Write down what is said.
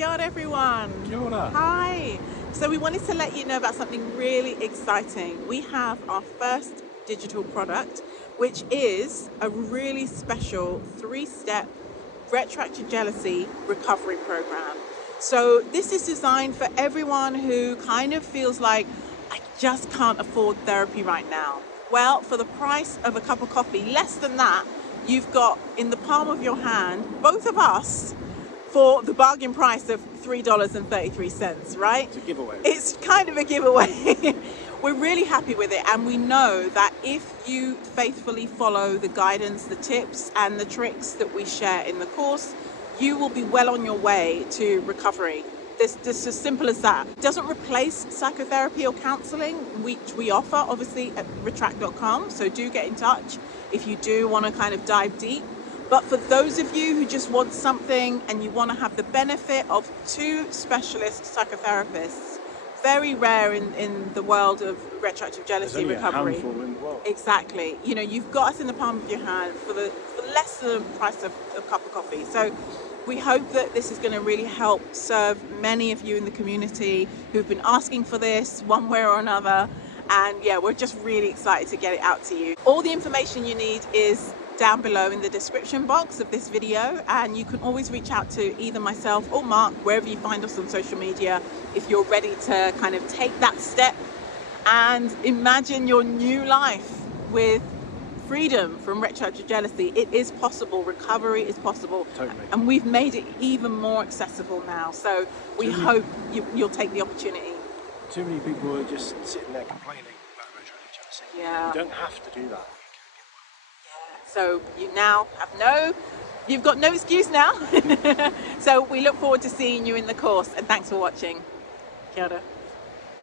Kia ora, everyone. Kia ora. Hi. So we wanted to let you know about something really exciting. We have our first digital product, which is a really special 3-step retroactive jealousy recovery program. So this is designed for everyone who kind of feels like, I just can't afford therapy right now. Well, for the price of a cup of coffee, less than that, you've got in the palm of your hand, both of us, for the bargain price of $3.33, right? It's a giveaway. It's kind of a giveaway. We're really happy with it, and we know that if you faithfully follow the guidance, the tips and the tricks that we share in the course, you will be well on your way to recovery. This as simple as that. It doesn't replace psychotherapy or counseling, which we offer obviously at Retr-ACT.com, so do get in touch if you do want to kind of dive deep. But for those of you who just want something and you want to have the benefit of 2 specialist psychotherapists, very rare in the world of retroactive jealousy recovery. There's only a handful in the world. Exactly. You know, you've got us in the palm of your hand for less than the price of a cup of coffee. So we hope that this is going to really help serve many of you in the community who've been asking for this one way or another. And yeah, we're just really excited to get it out to you. All the information you need is down below in the description box of this video, and you can always reach out to either myself or Mark, wherever you find us on social media, if you're ready to kind of take that step and imagine your new life with freedom from retroactive jealousy. It is possible. Recovery is possible. Totally. And we've made it even more accessible now. So we hope you'll take the opportunity. Too many people are just sitting there complaining about retroactive jealousy. Yeah. You don't have to do that. So you've got no excuse now. So we look forward to seeing you in the course, and thanks for watching. Kia ora.